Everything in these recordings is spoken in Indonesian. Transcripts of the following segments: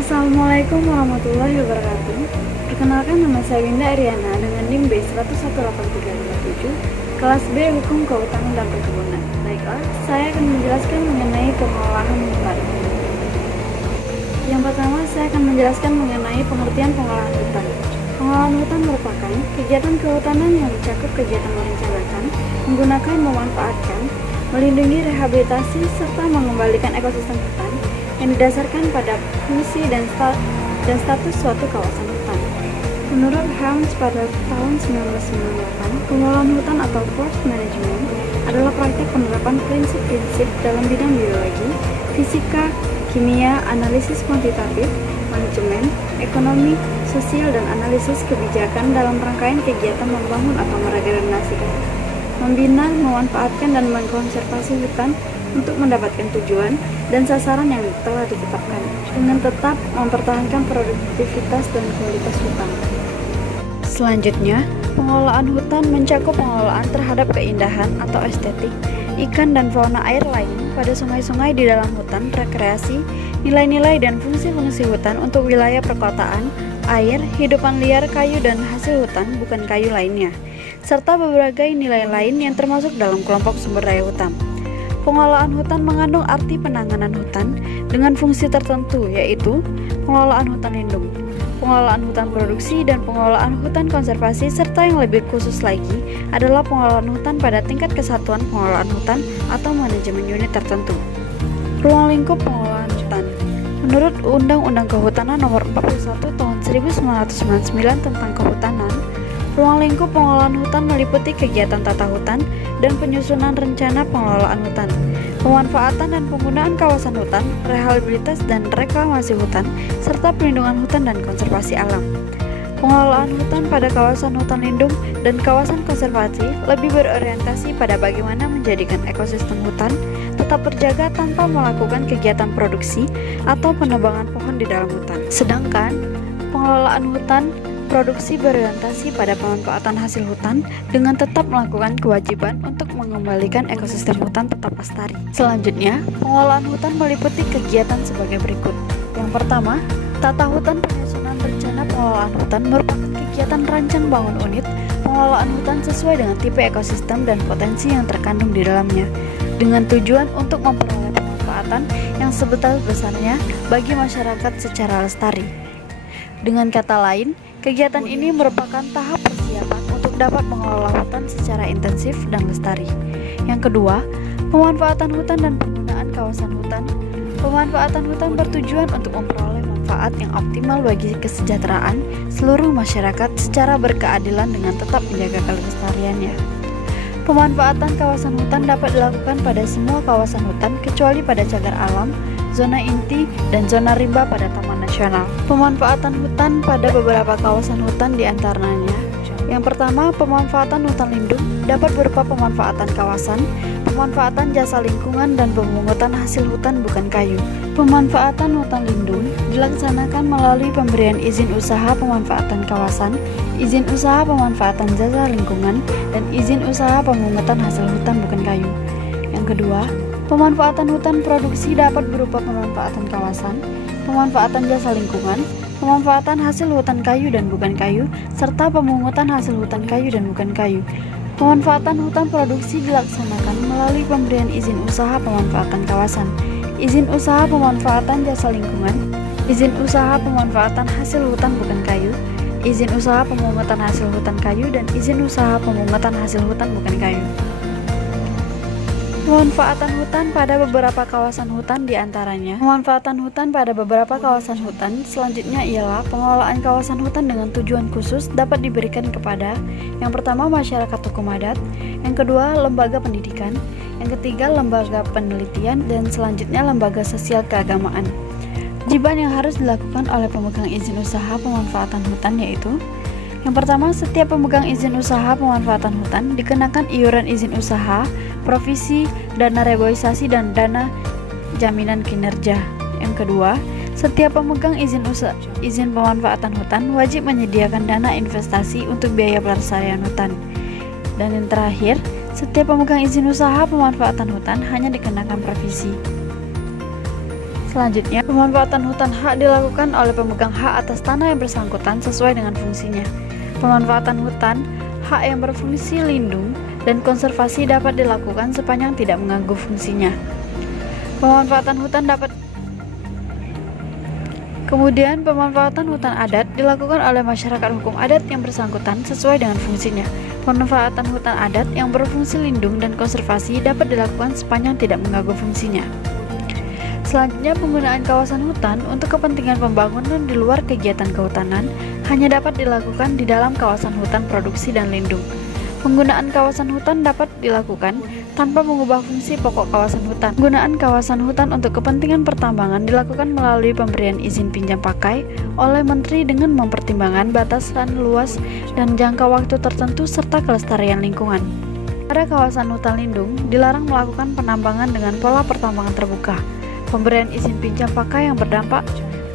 Assalamualaikum warahmatullahi wabarakatuh. Perkenalkan, nama saya Winda Ariana dengan NIM B1018357, kelas B Hukum Kehutanan dan Perkebunan. Baiklah, saya akan menjelaskan mengenai pengelolaan hutan. Yang pertama, saya akan menjelaskan mengenai pengertian pengelolaan hutan. Pengelolaan hutan merupakan kegiatan kehutanan yang mencakup kegiatan merencanakan, menggunakan, memanfaatkan, melindungi, rehabilitasi, serta mengembalikan ekosistem hutan yang didasarkan pada fungsi dan status suatu kawasan hutan. Menurut Helms pada tahun 1998, pengelolaan hutan atau forest management adalah praktik penerapan prinsip-prinsip dalam bidang biologi, fisika, kimia, analisis kuantitatif, manajemen, ekonomi, sosial, dan analisis kebijakan dalam rangkaian kegiatan membangun atau meregenerasikan, membina, memanfaatkan, dan mengkonservasi hutan untuk mendapatkan tujuan dan sasaran yang telah ditetapkan, dengan tetap mempertahankan produktivitas dan kualitas hutan. Selanjutnya, pengelolaan hutan mencakup pengelolaan terhadap keindahan atau estetik, ikan dan fauna air lain pada sungai-sungai di dalam hutan, rekreasi, nilai-nilai dan fungsi-fungsi hutan untuk wilayah perkotaan, air, hidupan liar, kayu dan hasil hutan bukan kayu lainnya, serta berbagai nilai lain yang termasuk dalam kelompok sumber daya hutan. Pengelolaan hutan mengandung arti penanganan hutan dengan fungsi tertentu, yaitu pengelolaan hutan lindung, pengelolaan hutan produksi, dan pengelolaan hutan konservasi, serta yang lebih khusus lagi adalah pengelolaan hutan pada tingkat kesatuan pengelolaan hutan atau manajemen unit tertentu. Ruang lingkup pengelolaan hutan. Menurut Undang-Undang Kehutanan Nomor 41 Tahun 1999 tentang Kehutanan, ruang lingkup pengelolaan hutan meliputi kegiatan tata hutan dan penyusunan rencana pengelolaan hutan, pemanfaatan dan penggunaan kawasan hutan, rehabilitas dan reklamasi hutan, serta perlindungan hutan dan konservasi alam. Pengelolaan hutan pada kawasan hutan lindung dan kawasan konservasi lebih berorientasi pada bagaimana menjadikan ekosistem hutan tetap terjaga tanpa melakukan kegiatan produksi atau penebangan pohon di dalam hutan. Sedangkan pengelolaan hutan produksi berorientasi pada pemanfaatan hasil hutan dengan tetap melakukan kewajiban untuk mengembalikan ekosistem hutan tetap lestari. Selanjutnya, pengelolaan hutan meliputi kegiatan sebagai berikut. Yang pertama, tata hutan. Penyusunan rencana pengelolaan hutan merupakan kegiatan rancang bangun unit pengelolaan hutan sesuai dengan tipe ekosistem dan potensi yang terkandung di dalamnya, dengan tujuan untuk memperoleh pemanfaatan yang sebesar-besarnya bagi masyarakat secara lestari. Dengan kata lain, kegiatan ini merupakan tahap persiapan untuk dapat mengelola hutan secara intensif dan lestari. Yang kedua, pemanfaatan hutan dan penggunaan kawasan hutan. Pemanfaatan hutan bertujuan untuk memperoleh manfaat yang optimal bagi kesejahteraan seluruh masyarakat secara berkeadilan dengan tetap menjaga kelestariannya. Pemanfaatan kawasan hutan dapat dilakukan pada semua kawasan hutan kecuali pada cagar alam, zona inti, dan zona rimba pada taman nasional. Pemanfaatan hutan pada beberapa kawasan hutan diantaranya: yang pertama, pemanfaatan hutan lindung dapat berupa pemanfaatan kawasan, pemanfaatan jasa lingkungan, dan pemungutan hasil hutan bukan kayu. Pemanfaatan hutan lindung dilaksanakan melalui pemberian izin usaha pemanfaatan kawasan, izin usaha pemanfaatan jasa lingkungan, dan izin usaha pemungutan hasil hutan bukan kayu. Yang kedua, pemanfaatan hutan produksi dapat berupa pemanfaatan kawasan, pemanfaatan jasa lingkungan, pemanfaatan hasil hutan kayu dan bukan kayu, serta pemungutan hasil hutan kayu dan bukan kayu. Pemanfaatan hutan produksi dilaksanakan melalui pemberian izin usaha pemanfaatan kawasan, izin usaha pemanfaatan jasa lingkungan, izin usaha pemanfaatan hasil hutan bukan kayu, izin usaha pemungutan hasil hutan kayu, dan izin usaha pemungutan hasil hutan bukan kayu. Pemanfaatan hutan pada beberapa kawasan hutan diantaranya: pemanfaatan hutan pada beberapa kawasan hutan selanjutnya ialah pengelolaan kawasan hutan dengan tujuan khusus dapat diberikan kepada yang pertama masyarakat hukum adat, yang kedua lembaga pendidikan, yang ketiga lembaga penelitian, dan selanjutnya lembaga sosial keagamaan. Kewajiban yang harus dilakukan oleh pemegang izin usaha pemanfaatan hutan yaitu: yang pertama, setiap pemegang izin usaha pemanfaatan hutan dikenakan iuran izin usaha, provisi, dana reboisasi, dan dana jaminan kinerja. Yang kedua, setiap pemegang izin pemanfaatan hutan wajib menyediakan dana investasi untuk biaya pelestarian hutan. Dan yang terakhir, setiap pemegang izin usaha pemanfaatan hutan hanya dikenakan provisi. Selanjutnya, pemanfaatan hutan hak dilakukan oleh pemegang hak atas tanah yang bersangkutan sesuai dengan fungsinya. Pemanfaatan hutan hak yang berfungsi lindung dan konservasi dapat dilakukan sepanjang tidak mengganggu fungsinya. Pemanfaatan hutan dapat Kemudian, pemanfaatan hutan adat dilakukan oleh masyarakat hukum adat yang bersangkutan sesuai dengan fungsinya. Pemanfaatan hutan adat yang berfungsi lindung dan konservasi dapat dilakukan sepanjang tidak mengganggu fungsinya. Selanjutnya, penggunaan kawasan hutan untuk kepentingan pembangunan di luar kegiatan kehutanan hanya dapat dilakukan di dalam kawasan hutan produksi dan lindung. Penggunaan kawasan hutan dapat dilakukan tanpa mengubah fungsi pokok kawasan hutan. Penggunaan kawasan hutan untuk kepentingan pertambangan dilakukan melalui pemberian izin pinjam pakai oleh Menteri dengan mempertimbangkan batasan luas dan jangka waktu tertentu serta kelestarian lingkungan. Pada kawasan hutan lindung, dilarang melakukan penambangan dengan pola pertambangan terbuka. Pemberian izin pinjam pakai yang berdampak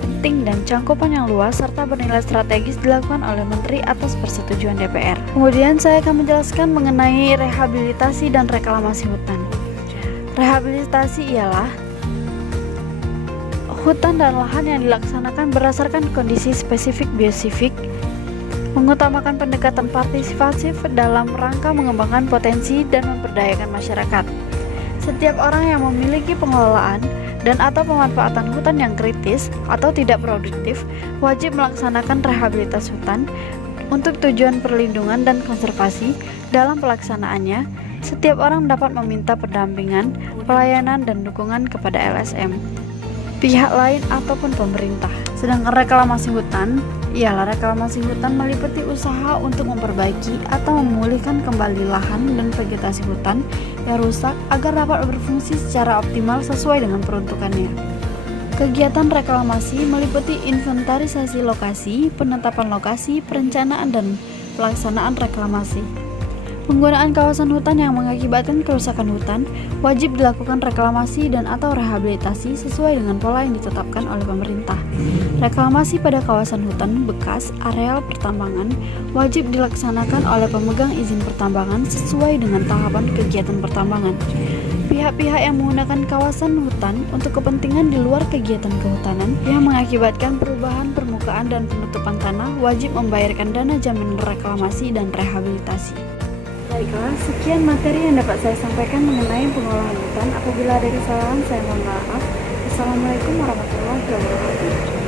penting dan cakupan yang luas serta bernilai strategis dilakukan oleh Menteri atas persetujuan DPR. Kemudian saya akan menjelaskan mengenai rehabilitasi dan reklamasi hutan. Rehabilitasi ialah hutan dan lahan yang dilaksanakan berdasarkan kondisi spesifik biosifik, mengutamakan pendekatan partisipatif dalam rangka mengembangkan potensi dan memberdayakan masyarakat. Setiap orang yang memiliki pengelolaan dan atau pemanfaatan hutan yang kritis atau tidak produktif wajib melaksanakan rehabilitasi hutan untuk tujuan perlindungan dan konservasi. Dalam pelaksanaannya, setiap orang dapat meminta pendampingan, pelayanan, dan dukungan kepada LSM, pihak lain ataupun pemerintah. Sedangkan reklamasi hutan ialah reklamasi hutan meliputi usaha untuk memperbaiki atau memulihkan kembali lahan dan vegetasi hutan yang rusak agar dapat berfungsi secara optimal sesuai dengan peruntukannya. Kegiatan reklamasi meliputi inventarisasi lokasi, penetapan lokasi, perencanaan, dan pelaksanaan reklamasi. Penggunaan kawasan hutan yang mengakibatkan kerusakan hutan wajib dilakukan reklamasi dan atau rehabilitasi sesuai dengan pola yang ditetapkan oleh pemerintah. Reklamasi pada kawasan hutan bekas areal pertambangan wajib dilaksanakan oleh pemegang izin pertambangan sesuai dengan tahapan kegiatan pertambangan. Pihak-pihak yang menggunakan kawasan hutan untuk kepentingan di luar kegiatan kehutanan yang mengakibatkan perubahan permukaan dan penutupan tanah wajib membayarkan dana jaminan reklamasi dan rehabilitasi. Baiklah, sekian materi yang dapat saya sampaikan mengenai pengolahan hutan. Apabila ada kesalahan, saya mohon maaf. Assalamualaikum warahmatullahi wabarakatuh.